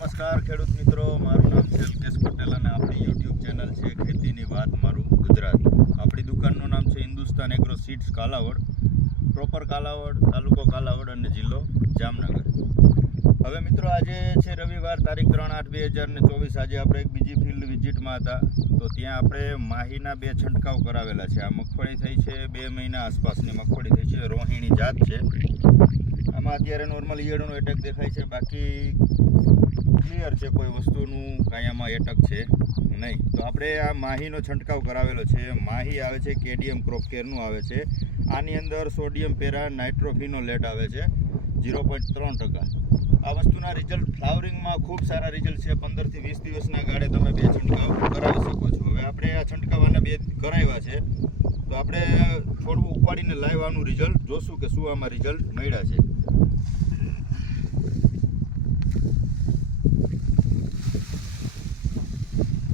નમસ્કાર ખેડૂત મિત્રો, મારું નામ છે અલ્કેશ પટેલ અને આપણી યુટ્યુબ ચેનલ છે ખેતીની વાત મારું ગુજરાત. આપણી દુકાનનું નામ છે Hindustan agro seeds Kalavad proper Kalavad, તાલુકો કાલાવડ અને જિલ્લો જામનગર. હવે મિત્રો આજે છે રવિવાર, તારીખ ત્રણ આઠ બે હજાર ને ચોવીસ. આજે આપણે એક બીજી ફિલ્ડ વિઝિટમાં હતા. તો ત્યાં આપણે માહીના બે છંટકાવ કરાવેલા છે. આ મગફળી થઈ છે બે મહિના આસપાસની મગફળી થઈ છે. રોહિણી જાત છે. આમાં અત્યારે નોર્મલ ઈયળનો એટેક દેખાય છે. બાકી ક્લિયર છે, કોઈ વસ્તુનું કાંઈ આમાં એટક છે નહીં. તો આપણે આ માહીનો છંટકાવ કરાવેલો છે. માહી આવે છે કેડિયમ ક્રોપ કેરનું આવે છે. આની અંદર સોડિયમ પેરા નાઇટ્રોફિનોલેટ આવે છે ઝીરો પોઈન્ટ ત્રણ ટકા. આ વસ્તુના રિઝલ્ટ ફ્લાવરિંગમાં ખૂબ સારા રિઝલ્ટ છે. પંદરથી વીસ દિવસના ગાળે તમે બે છંટકાવ કરાવી શકો છો. હવે આપણે આ છંટકાવના બે કરાવ્યા છે. તો આપણે છોડવું ઉપાડીને લાવવાનું રિઝલ્ટ જોશું કે શું આમાં રિઝલ્ટ મળ્યા છે.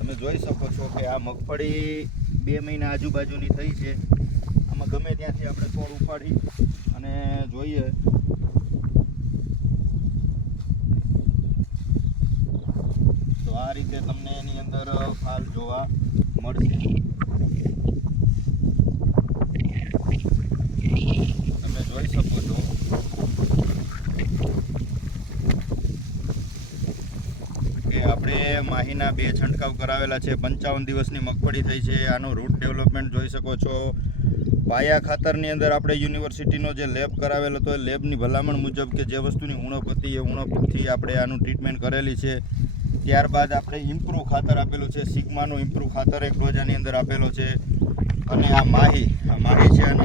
તમે જોઈ શકો છો કે આ મગફળી બે મહિના આજુબાજુની થઈ છે. આમાં ગમે ત્યાંથી આપણે છોડ ઉપાડી અને જોઈએ. તો આ રીતે તમને એની અંદર ફાલ જોવા મળશે તમે જોઈ શકો છો કે આપણે માહીના બે છંટકાવ કરાવેલા છે. પંચાવન દિવસની મગફળી થઈ છે. આનું રૂટ ડેવલપમેન્ટ જોઈ શકો છો. પાયા ખાતરની અંદર આપણે યુનિવર્સિટીનો જે લેબ કરાવેલો હતો, એ લેબની ભલામણ મુજબ કે જે વસ્તુની ઉણપ હતી, એ ઉણપથી આપણે આનું ટ્રીટમેન્ટ કરેલી છે. ત્યારબાદ આપણે ઇમ્પ્રૂવ ખાતર આપેલું છે. સિગ્માનું ઇમ્પ્રૂવ ખાતર એક રોજાની અંદર આપેલો છે. અને આ માહી આ માહી છે, આનો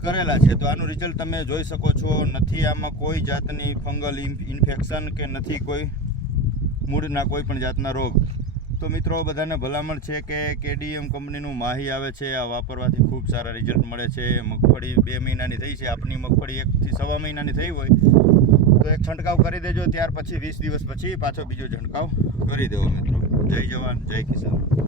કરેલા છે. તો આનું રિઝલ્ટ તમે જોઈ શકો છો. નથી આમાં કોઈ જાતની ફંગલ ઇન્ફેક્શન કે નથી કોઈ મૂળના કોઈ પણ જાતના રોગ. તો મિત્રો, બધાને ભલામણ છે કે કેડીએમ કંપનીનું માહી આવે છે, આ વાપરવાથી ખૂબ સારા રિઝલ્ટ મળે છે. મગફળી બે મહિનાની થઈ છે. આપની મગફળી એકથી સવા મહિનાની થઈ હોય, તો એક છંટકાવ કરી દેજો. ત્યાર પછી વીસ દિવસ પછી પાછો બીજો છંટકાવ કરી દેવો મિત્રો. જય જવાન, જય કિસાન.